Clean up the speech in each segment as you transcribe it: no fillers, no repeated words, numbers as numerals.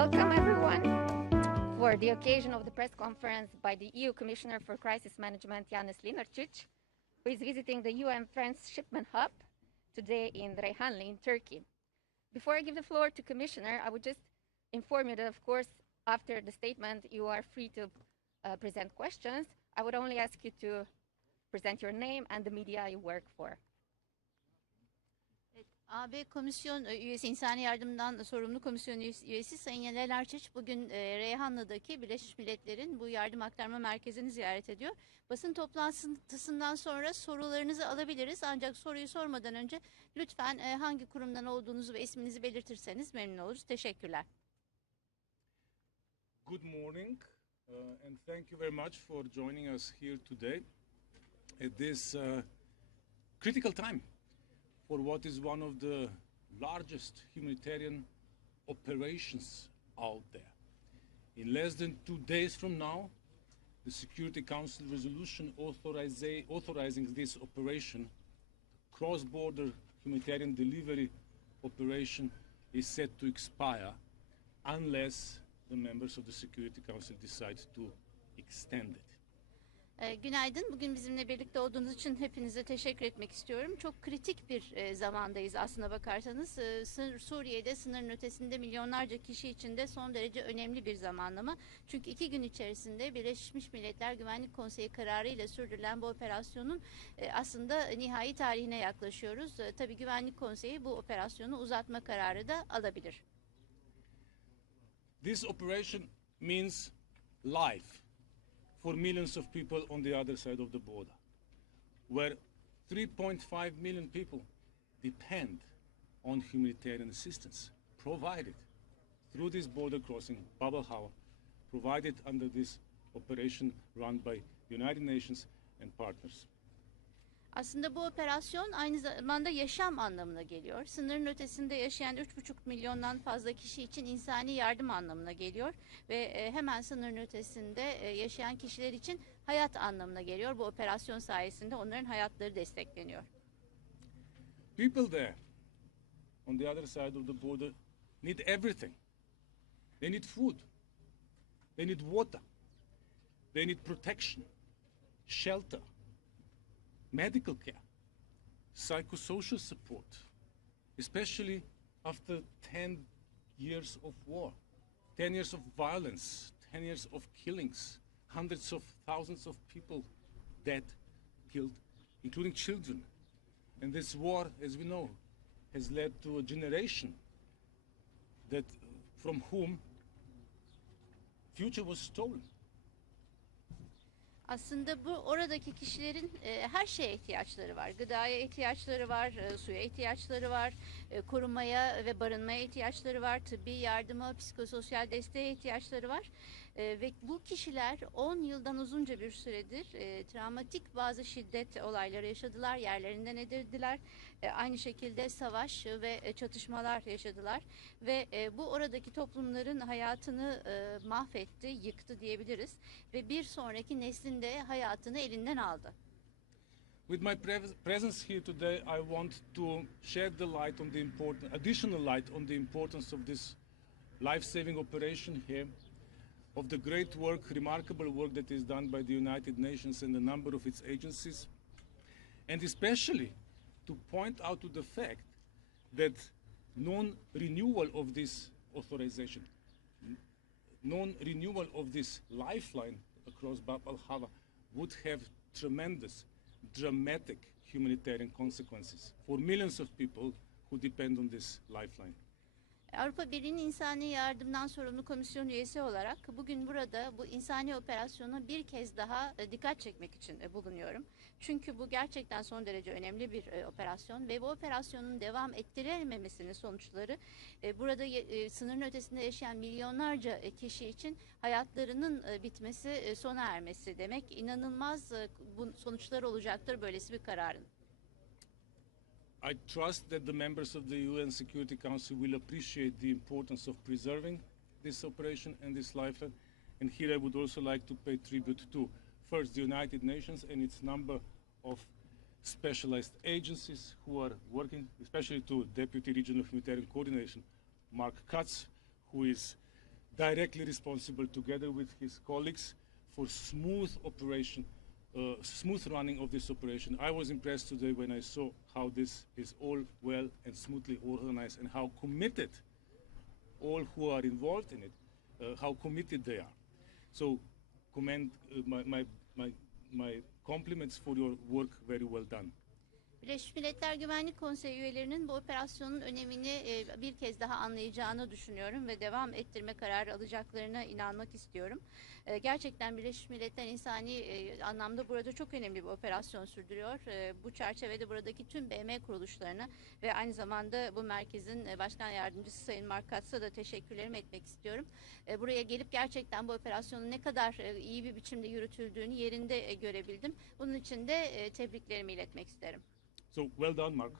Welcome everyone for the occasion of the press conference by the EU Commissioner for Crisis Management Janez Lenarčič, who is visiting the UN Transshipment Hub today in Reyhanlı in Turkey. Before I give the floor to Commissioner, I would just inform you that, of course, after the statement, you are free to present questions. I would only ask you to present your name and the media you work for. AB Komisyon üyesi, insani yardımdan sorumlu komisyon üyesi Sayın Lenarčič bugün Reyhanlı'daki Birleşmiş Milletler'in bu yardım aktarma merkezini ziyaret ediyor. Basın toplantısından sonra sorularınızı alabiliriz. Ancak soruyu sormadan önce lütfen hangi kurumdan olduğunuzu ve isminizi belirtirseniz memnun oluruz. Teşekkürler. Good morning and thank you very much for joining us here today at this critical time for what is one of the largest humanitarian operations out there. In less than 2 days from now, the Security Council resolution authorizing this operation, cross-border humanitarian delivery operation, is set to expire unless the members of the Security Council decide to extend it. Günaydın. Bugün bizimle birlikte olduğunuz için hepinize teşekkür etmek istiyorum. Çok kritik bir zamandayız aslına bakarsanız. Suriye'de sınırın ötesinde milyonlarca kişi için de son derece önemli bir zamanlama. Çünkü 2 gün içerisinde Birleşmiş Milletler Güvenlik Konseyi kararıyla sürdürülen bu operasyonun aslında nihai tarihine yaklaşıyoruz. Tabii Güvenlik Konseyi bu operasyonu uzatma kararı da alabilir. This operation means life for millions of people on the other side of the border, where 3.5 million people depend on humanitarian assistance provided through this border crossing, Bab al-Hawa, provided under this operation run by the United Nations and partners. Aslında bu operasyon aynı zamanda yaşam anlamına geliyor. Sınırın ötesinde yaşayan 3,5 milyondan fazla kişi için insani yardım anlamına geliyor. Ve hemen sınırın ötesinde yaşayan kişiler için hayat anlamına geliyor. Bu operasyon sayesinde onların hayatları destekleniyor. People there on the other side of the border need everything. They need food. They need water. They need protection, shelter, medical care, psychosocial support, especially after 10 years of war, 10 years of violence, 10 years of killings, hundreds of thousands of people dead, killed, including children. And this war, as we know, has led to a generation that from whom future was stolen. Aslında bu oradaki kişilerin her şeye ihtiyaçları var. Gıdaya ihtiyaçları var, suya ihtiyaçları var, korunmaya ve barınmaya ihtiyaçları var, tıbbi yardıma, psikososyal desteğe ihtiyaçları var. Ve bu kişiler 10 yıldan uzunca bir süredir travmatik bazı şiddet olayları yaşadılar, yerlerinden edildiler. Aynı şekilde savaş ve çatışmalar yaşadılar. Ve bu oradaki toplumların hayatını mahvetti, yıktı diyebiliriz. Ve bir sonraki neslin de hayatını elinden aldı. With my presence here today, I want to shed the light on the additional light on the importance of this life-saving operation here, of the great work, remarkable work that is done by the United Nations and a number of its agencies, and especially to point out to the fact that non-renewal of this authorization, non-renewal of this lifeline across Bab al-Hawa would have tremendous, dramatic humanitarian consequences for millions of people who depend on this lifeline. Avrupa Birliği'nin insani yardımdan sorumlu komisyon üyesi olarak bugün burada bu insani operasyona bir kez daha dikkat çekmek için bulunuyorum. Çünkü bu gerçekten son derece önemli bir operasyon ve bu operasyonun devam ettirilmemesinin sonuçları burada sınırın ötesinde yaşayan milyonlarca kişi için hayatlarının bitmesi, sona ermesi demek. İnanılmaz sonuçları olacaktır böylesi bir kararın. I trust that the members of the UN Security Council will appreciate the importance of preserving this operation and this lifeline. And here I would also like to pay tribute to first the United Nations and its number of specialized agencies who are working, especially to Deputy Regional Humanitarian Coordination, Mark Katz, who is directly responsible together with his colleagues for smooth operation, smooth running of this operation. I was impressed today when I saw how this is all well and smoothly organized and how committed all who are involved in it, how committed they are. So commend my compliments for your work, very well done. Birleşmiş Milletler Güvenlik Konseyi üyelerinin bu operasyonun önemini bir kez daha anlayacağını düşünüyorum ve devam ettirme kararı alacaklarına inanmak istiyorum. Gerçekten Birleşmiş Milletler insani anlamda burada çok önemli bir operasyon sürdürüyor. Bu çerçevede buradaki tüm BM kuruluşlarına ve aynı zamanda bu merkezin başkan yardımcısı Sayın Mark Katz'a da teşekkürlerimi etmek istiyorum. Buraya gelip gerçekten bu operasyonun ne kadar iyi bir biçimde yürütüldüğünü yerinde görebildim. Bunun için de tebriklerimi iletmek isterim. So well done, Mark.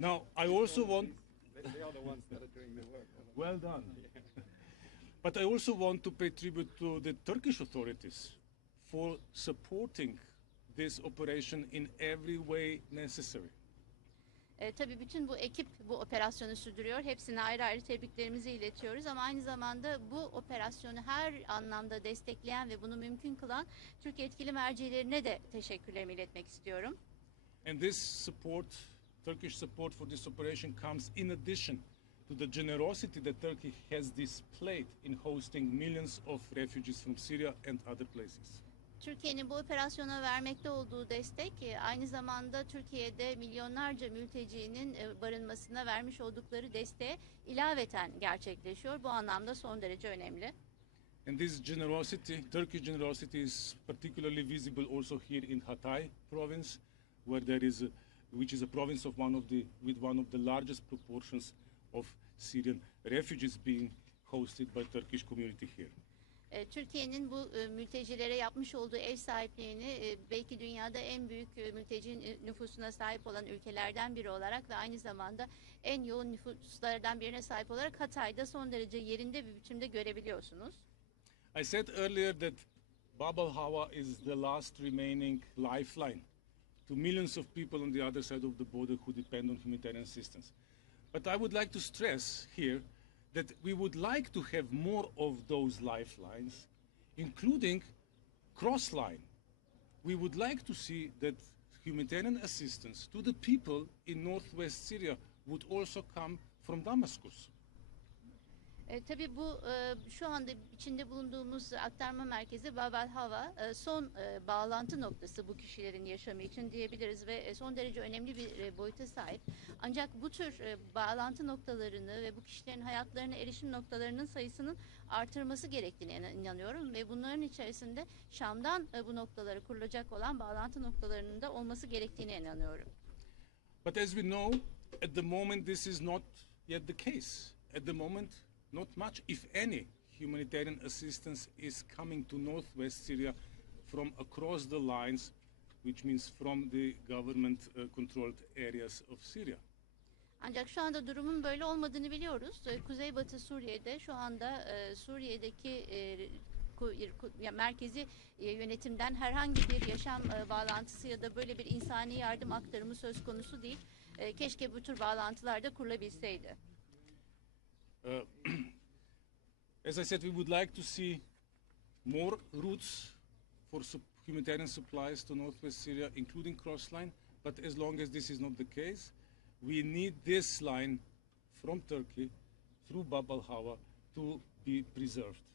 Now I also want. They are the ones that are doing the work. Well done. But I also want to pay tribute to the Turkish authorities for supporting this operation in every way necessary. Tabii bütün bu ekip bu operasyonu sürdürüyor. Hepsine ayrı ayrı tebriklerimizi iletiyoruz ama aynı zamanda bu operasyonu her anlamda destekleyen ve bunu mümkün kılan Türk yetkili mercilerine de teşekkürlerimi iletmek istiyorum. And this support, Turkish support for this operation comes in addition to the generosity that Turkey has displayed in hosting millions of refugees from Syria and other places. Türkiye'nin bu operasyona vermekte olduğu destek aynı zamanda Türkiye'de milyonlarca mültecinin barınmasına vermiş oldukları desteğe ilaveten gerçekleşiyor. Bu anlamda son derece önemli. And this generosity, Turkish generosity, is particularly visible also here in Hatay province, where there is, which is a province of with one of the largest proportions of Syrian refugees being hosted by Turkish community here. Türkiye'nin bu mültecilere yapmış olduğu ev sahipliğini belki dünyada en büyük mülteci nüfusuna sahip olan ülkelerden biri olarak ve aynı zamanda en yoğun nüfuslardan birine sahip olarak Hatay'da son derece yerinde bir biçimde görebiliyorsunuz. I said earlier that Bab al-Hawa is the last remaining lifeline to millions of people on the other side of the border who depend on humanitarian assistance. But I would like to stress here that we would like to have more of those lifelines, including cross-line. We would like to see that humanitarian assistance to the people in northwest Syria would also come from Damascus. Tabii bu şu anda içinde bulunduğumuz aktarma merkezi Bab al-Hawa son bağlantı noktası bu kişilerin yaşamı için diyebiliriz ve son derece önemli bir boyuta sahip. Ancak bu tür bağlantı noktalarını ve bu kişilerin hayatlarına erişim noktalarının sayısının artırması gerektiğine inanıyorum ve bunların içerisinde Şam'dan bu noktalara kurulacak olan bağlantı noktalarının da olması gerektiğine inanıyorum. But as we know, at the moment this is not yet the case. At the moment, not much, if any, humanitarian assistance is coming to northwest Syria from across the lines, which means from the government-controlled areas of Syria. Ancak şu anda durumun böyle olmadığını biliyoruz. Kuzeybatı Suriye'de şu anda Suriye'deki merkezi yönetimden herhangi bir yaşam bağlantısı ya da böyle bir insani yardım aktarımı söz konusu değil. Keşke bu tür bağlantılar da kurulabilseydi. As I said, we would like to see more routes for humanitarian supplies to northwest Syria, including cross-line. But as long as this is not the case, we need this line from Turkey through Bab al-Hawa to be preserved.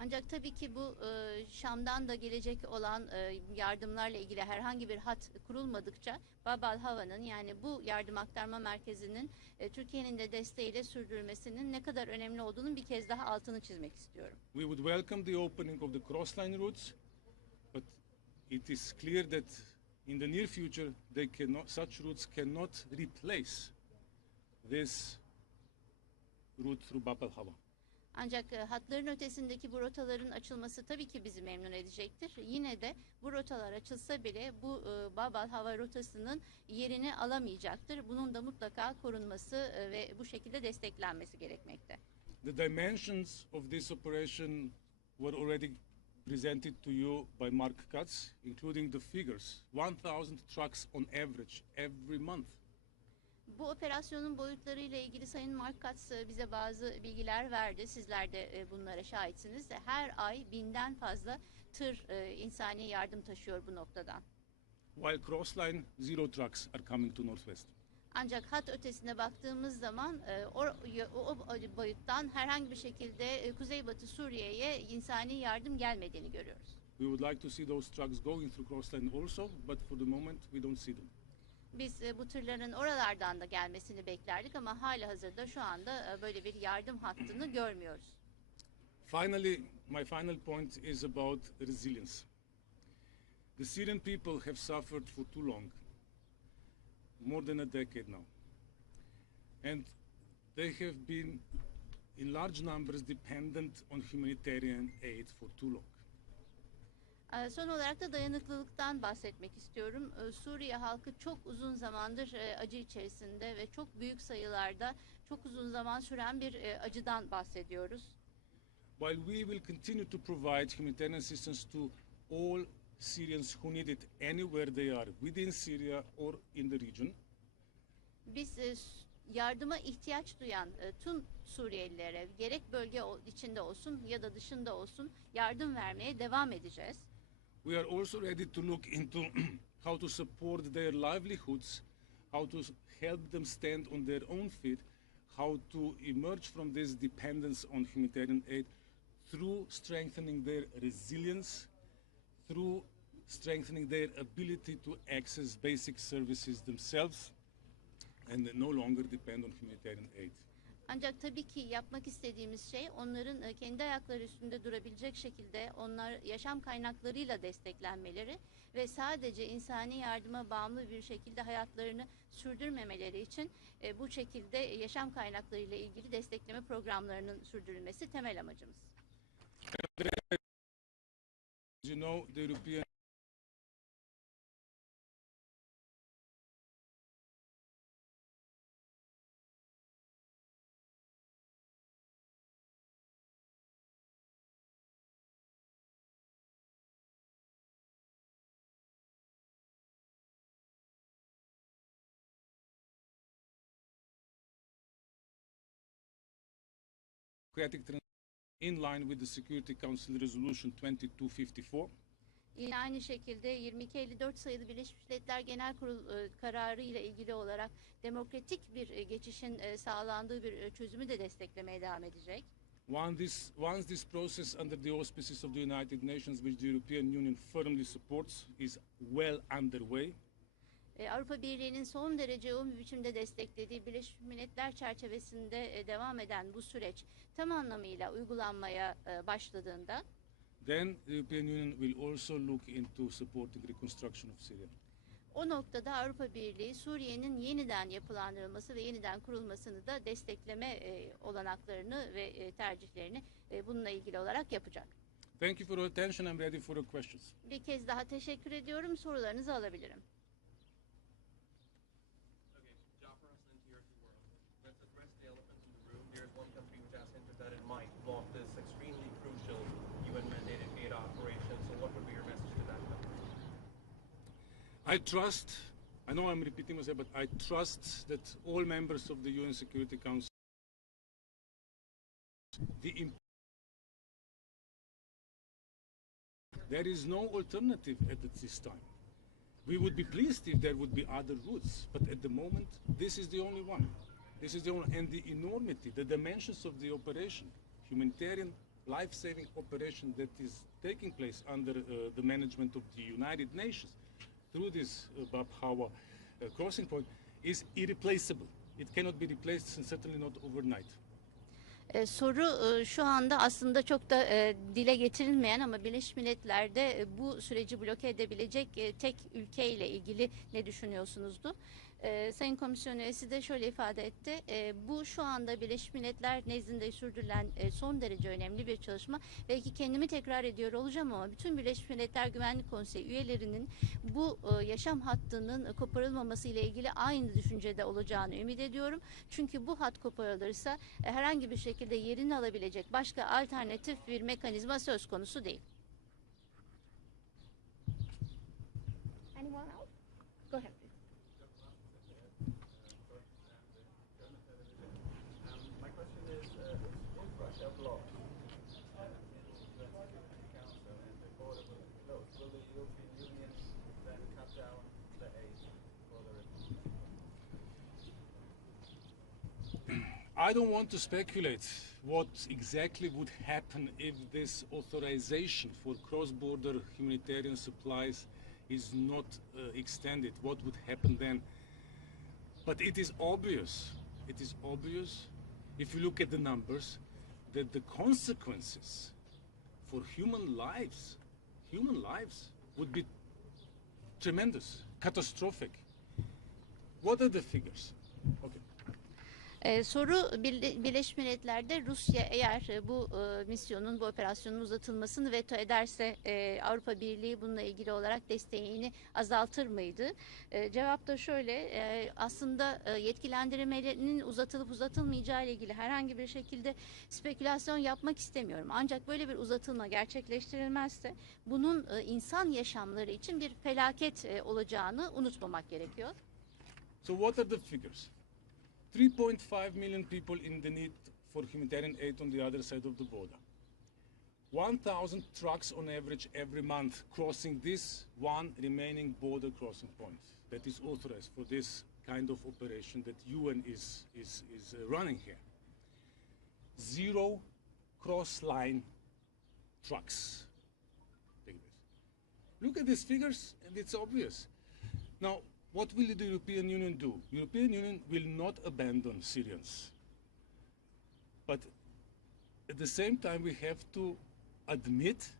Ancak tabii ki bu Şam'dan da gelecek olan yardımlarla ilgili herhangi bir hat kurulmadıkça Bab al-Hawa'nın yani bu yardım aktarma merkezinin Türkiye'nin de desteğiyle sürdürülmesinin ne kadar önemli olduğunun bir kez daha altını çizmek istiyorum. We would welcome the opening of the cross-line routes, but it is clear that in the near future such routes cannot replace this route through Bab al-Hawa. Ancak hatların ötesindeki bu rotaların açılması tabii ki bizi memnun edecektir. Yine de bu rotalar açılsa bile bu Bab al-Hawa rotasının yerini alamayacaktır. Bunun da mutlaka korunması ve bu şekilde desteklenmesi gerekmekte. The dimensions of this operation were already presented to you by Mark Katz, including the figures. 1,000 trucks on average every month. Bu operasyonun boyutlarıyla ilgili Sayın Mark Katz bize bazı bilgiler verdi. Sizler de bunlara şahitsiniz. Her ay 1000'den fazla tır insani yardım taşıyor bu noktadan. While crossline, zero trucks are coming to Northwest. Ancak hat ötesine baktığımız zaman o boyuttan herhangi bir şekilde Kuzeybatı Suriye'ye insani yardım gelmediğini görüyoruz. We would like to see those trucks going through crossline also, but for the moment we don't see them. Biz bu tırların oralardan da gelmesini beklerdik ama halihazırda şu anda böyle bir yardım hattını görmüyoruz. Finally, my final point is about resilience. The Syrian people have suffered for too long, more than a decade now. And they have been in large numbers dependent on humanitarian aid for too long. Son olarak da dayanıklılıktan bahsetmek istiyorum. Suriye halkı çok uzun zamandır acı içerisinde ve çok büyük sayılarda çok uzun zaman süren bir acıdan bahsediyoruz. While we will continue to provide humanitarian assistance to all Syrians who need it anywhere they are within Syria or in the region, biz yardıma ihtiyaç duyan tüm Suriyelilere gerek bölge içinde olsun ya da dışında olsun yardım vermeye devam edeceğiz. We are also ready to look into how to support their livelihoods, how to help them stand on their own feet, how to emerge from this dependence on humanitarian aid through strengthening their resilience, through strengthening their ability to access basic services themselves and no longer depend on humanitarian aid. Ancak tabii ki yapmak istediğimiz şey onların kendi ayakları üstünde durabilecek şekilde onlar yaşam kaynaklarıyla desteklenmeleri ve sadece insani yardıma bağımlı bir şekilde hayatlarını sürdürmemeleri için bu şekilde yaşam kaynaklarıyla ilgili destekleme programlarının sürdürülmesi temel amacımız. You know, the European in line with the Security Council Resolution 2254. Yine aynı şekilde 2254 sayılı Birleşmiş Milletler Genel Kurul kararı ile ilgili olarak demokratik bir geçişin sağlandığı bir çözümü de desteklemeye devam edecek. Once this process under the auspices of the United Nations, which the European Union firmly supports, is well underway, Avrupa Birliği'nin son derece yoğun bir biçimde desteklediği Birleşmiş Milletler çerçevesinde devam eden bu süreç tam anlamıyla uygulanmaya başladığında, then the European Union will also look into supporting reconstruction of Syria. o noktada Avrupa Birliği Suriye'nin yeniden yapılandırılması ve yeniden kurulmasını da destekleme olanaklarını ve tercihlerini bununla ilgili olarak yapacak. Thank you for your attention. I'm ready for your questions. Bir kez daha teşekkür ediyorum. Sorularınızı alabilirim. I trust, I know I'm repeating myself, but I trust that all members of the UN Security Council, there is no alternative at this time. We would be pleased if there would be other routes, but at the moment, this is the only one. This is the only, and the enormity, the dimensions of the operation, humanitarian, life-saving operation that is taking place under the management of the United Nations through this Bab-Hawa crossing point is irreplaceable. It cannot be replaced and certainly not overnight. Soru şu anda aslında çok da dile getirilmeyen ama Birleşmiş Milletler'de bu süreci bloke edebilecek tek ülkeyle ilgili ne düşünüyorsunuzdu? Sayın Komisyon Üyesi de şöyle ifade etti. Bu şu anda Birleşmiş Milletler nezdinde sürdürülen son derece önemli bir çalışma. Belki kendimi tekrar ediyor olacağım ama bütün Birleşmiş Milletler Güvenlik Konseyi üyelerinin bu yaşam hattının koparılmaması ile ilgili aynı düşüncede olacağını ümit ediyorum. Çünkü bu hat koparılırsa herhangi bir şekilde yerini alabilecek başka alternatif bir mekanizma söz konusu değil. Anyone else? Go ahead. is if Russia blocks the council and the border will be closed, will the European Union then cut down the aid for the refugees? I don't want to speculate what exactly would happen if this authorization for cross-border humanitarian supplies is not extended. What would happen then? But it is obvious, if you look at the numbers, that the consequences for human lives would be tremendous, catastrophic. What are the figures? Okay. Soru Birleşmiş Milletler'de Rusya eğer bu misyonun, bu operasyonun uzatılmasını veto ederse Avrupa Birliği bununla ilgili olarak desteğini azaltır mıydı? Cevap da şöyle, aslında yetkilendirmelerinin uzatılıp uzatılmayacağı ile ilgili herhangi bir şekilde spekülasyon yapmak istemiyorum. Ancak böyle bir uzatılma gerçekleştirilmezse bunun insan yaşamları için bir felaket olacağını unutmamak gerekiyor. So what are the figures? 3.5 million people in the need for humanitarian aid on the other side of the border. 1,000 trucks on average every month crossing this one remaining border crossing point that is authorized for this kind of operation that UN is running here. 0 cross-line trucks. Look at these figures and it's obvious. Now, what will the European Union do? European Union will not abandon Syrians. But at the same time, we have to admit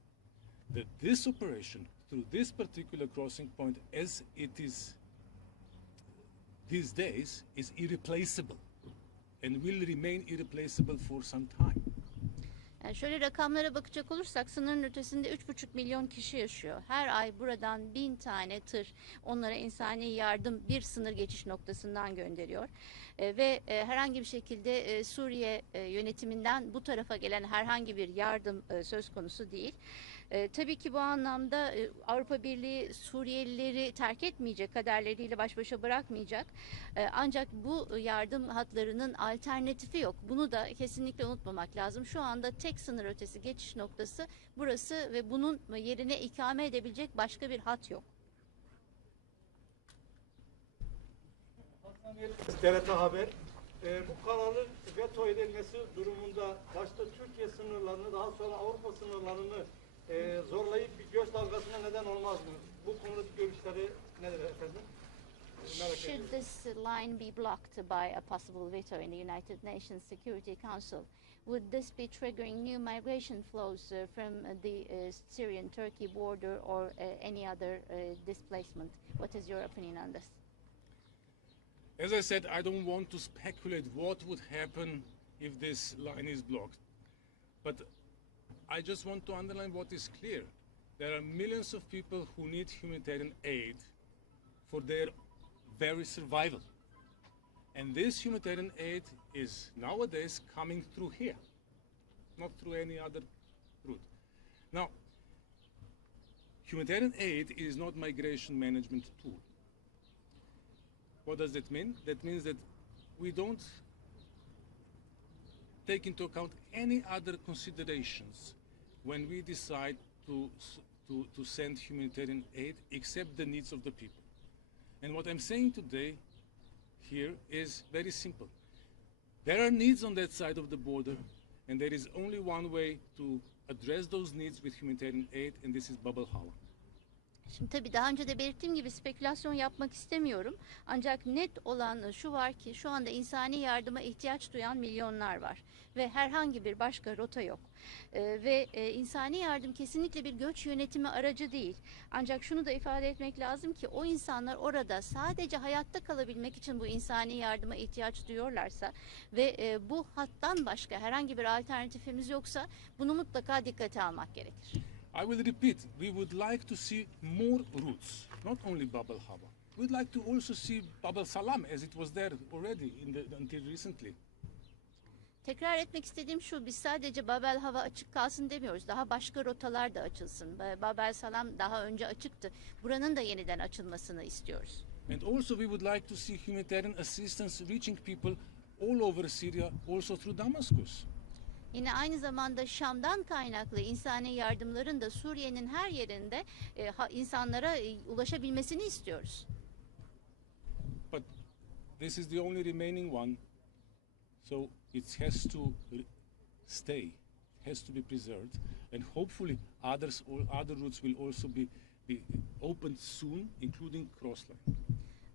that this operation, through this particular crossing point, as it is these days, is irreplaceable and will remain irreplaceable for some time. Yani şöyle rakamlara bakacak olursak sınırın ötesinde 3,5 milyon kişi yaşıyor. Her ay buradan 1000 tane tır onlara insani yardım bir sınır geçiş noktasından gönderiyor. Ve herhangi bir şekilde Suriye yönetiminden bu tarafa gelen herhangi bir yardım söz konusu değil. Tabii ki bu anlamda Avrupa Birliği Suriyelileri terk etmeyecek, kaderleriyle baş başa bırakmayacak. Ancak bu yardım hatlarının alternatifi yok. Bunu da kesinlikle unutmamak lazım. Şu anda tek sınır ötesi geçiş noktası burası ve bunun yerine ikame edebilecek başka bir hat yok. TRT Haber, bu kararın veto edilmesi durumunda başta Türkiye sınırlarını daha sonra Avrupa sınırlarını zorlayıp bir göz dalgasına neden olmaz mı? Bu konudaki görüşleri nedir efendim? Should this line be blocked by a possible veto in the United Nations Security Council, would this be triggering new migration flows from the Syrian-Turkey border or any other displacement? What is your opinion on this? As I said, I don't want to speculate what would happen if this line is blocked. But I just want to underline what is clear. There are millions of people who need humanitarian aid for their very survival. And this humanitarian aid is nowadays coming through here, not through any other route. Now, humanitarian aid is not migration management tool. What does that mean? That means that we don't take into account any other considerations when we decide to send humanitarian aid except the needs of the people. And what I'm saying today here is very simple. There are needs on that side of the border, and there is only one way to address those needs with humanitarian aid, and this is Bab al-Hawa. Şimdi tabii daha önce de belirttiğim gibi spekülasyon yapmak istemiyorum. Ancak net olan şu var ki şu anda insani yardıma ihtiyaç duyan milyonlar var. Ve herhangi bir başka rota yok. Ve insani yardım kesinlikle bir göç yönetimi aracı değil. Ancak şunu da ifade etmek lazım ki o insanlar orada sadece hayatta kalabilmek için bu insani yardıma ihtiyaç duyuyorlarsa ve bu hattan başka herhangi bir alternatifimiz yoksa bunu mutlaka dikkate almak gerekir. I will repeat, we would like to see more routes, not only Bab al-Hawa. We'd like to also see Bab al-Salam as it was there already until recently. Tekrar etmek istediğim şu, biz sadece Bab el-Hava açık kalsın demiyoruz. Daha başka rotalar da açılsın. Bab el-Salam daha önce açıktı. Buranın da yeniden açılmasını istiyoruz. And also we would like to see humanitarian assistance reaching people all over Syria, also through Damascus. Yine aynı zamanda Şam'dan kaynaklı insani yardımların da Suriye'nin her yerinde insanlara ulaşabilmesini istiyoruz. But this is the only remaining one, so it has to stay, has to be preserved, and hopefully other routes will also be opened soon, including crossline.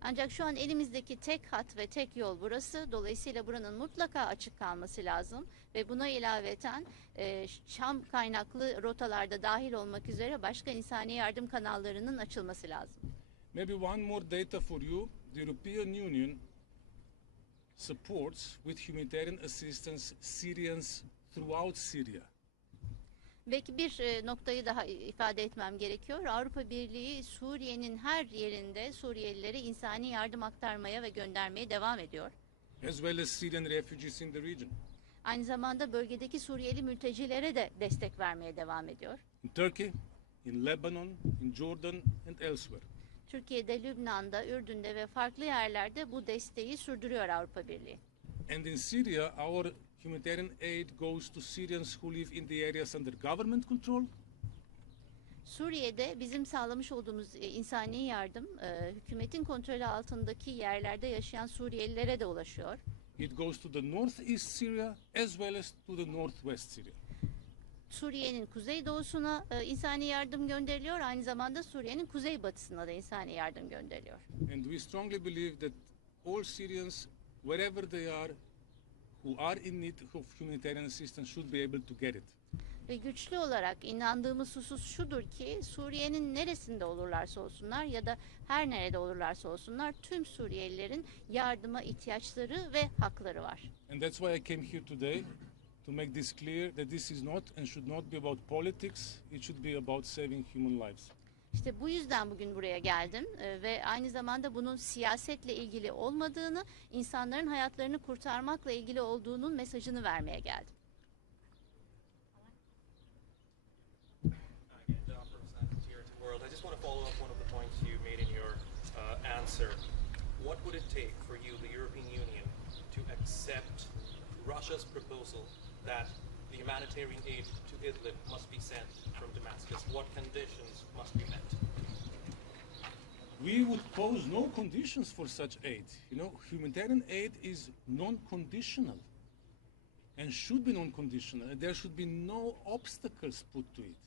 Ancak şu an elimizdeki tek hat ve tek yol burası. Dolayısıyla buranın mutlaka açık kalması lazım. Ve buna ilaveten Şam kaynaklı rotalarda dahil olmak üzere başka insani yardım kanallarının açılması lazım. Maybe one more data for you. The European Union supports with humanitarian assistance Syrians throughout Syria. Belki bir noktayı daha ifade etmem gerekiyor. Avrupa Birliği Suriye'nin her yerinde Suriyelilere insani yardım aktarmaya ve göndermeye devam ediyor. As well as Syrian refugees in the region. Aynı zamanda bölgedeki Suriyeli mültecilere de destek vermeye devam ediyor. In Turkey, in Lebanon, in Jordan and elsewhere. Türkiye'de, Lübnan'da, Ürdün'de ve farklı yerlerde bu desteği sürdürüyor Avrupa Birliği. And in Syria, our humanitarian aid goes to Syrians who live in the areas under government control. Suriye'de bizim sağlamış olduğumuz insani yardım hükümetin kontrolü altındaki yerlerde yaşayan Suriyelilere de ulaşıyor. It goes to the northeast Syria as well as to the northwest Syria. Suriye'nin kuzeydoğusuna insani yardım gönderiliyor. Aynı zamanda Suriye'nin kuzeybatısına da insani yardım gönderiliyor. And we strongly believe that all Syrians, wherever they are, who are in need of humanitarian assistance should be able to get it. Ve güçlü olarak inandığımız husus şudur ki Suriye'nin neresinde olurlarsa olsunlar ya da her nerede olurlarsa olsunlar tüm Suriyelilerin yardıma ihtiyaçları ve hakları var. And that's why I came here today to make this clear that this is not and should not be about politics, it should be about saving human lives. İşte bu yüzden bugün buraya geldim ve aynı zamanda bunun siyasetle ilgili olmadığını, insanların hayatlarını kurtarmakla ilgili olduğunun mesajını vermeye geldim. I just want to follow up one of the points you made in your answer. What would it take for you, the European Union, to accept Russia's proposal that the humanitarian aid to Idlib must be sent from Damascus? What conditions must be met? We would pose no conditions for such aid. You know, humanitarian aid is non-conditional and should be non-conditional, and there should be no obstacles put to it.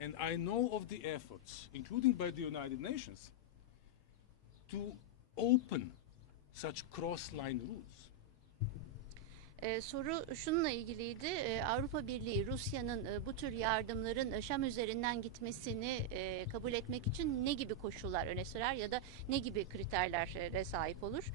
And I know of the efforts, including by the United Nations, to open such cross-line routes. Soru şununla ilgiliydi. Avrupa Birliği Rusya'nın bu tür yardımların Şam üzerinden gitmesini kabul etmek için ne gibi koşullar öne sürer ya da ne gibi kriterlere sahip olur?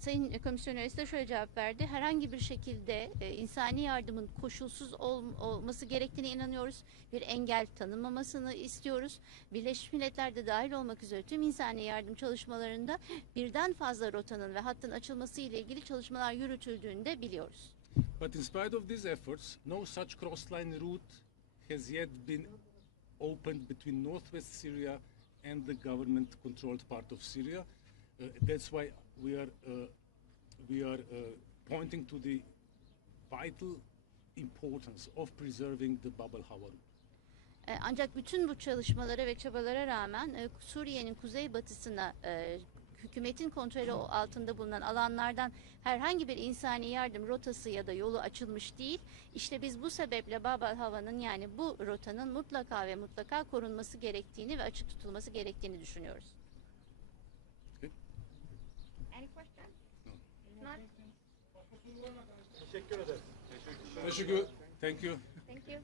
Sayın Komisyoner de şöyle cevap verdi. Herhangi bir şekilde insani yardımın koşulsuz olması gerektiğine inanıyoruz. Bir engel tanınmamasını istiyoruz. Birleşmiş Milletler'de dahil olmak üzere tüm insani yardım çalışmalarında birden fazla rotanın ve hattın açılması ile ilgili çalışmalar yürütüldüğünü de biliyoruz. But in spite of these efforts, no such cross-line route has yet been opened between northwest Syria and the government-controlled part of Syria. That's why we are pointing to the vital importance of preserving the Bab al-Hawa route. Ancak bütün bu çalışmalara ve çabalara rağmen Suriye'nin kuzeybatısına hükümetin kontrolü altında bulunan alanlardan herhangi bir insani yardım rotası ya da yolu açılmış değil. İşte biz bu sebeple Bab al-Hawa'nın yani bu rotanın mutlaka ve mutlaka korunması gerektiğini ve açık tutulması gerektiğini düşünüyoruz. Any questions? Not? Teşekkür ederim. Teşekkür. Thank you. Thank you.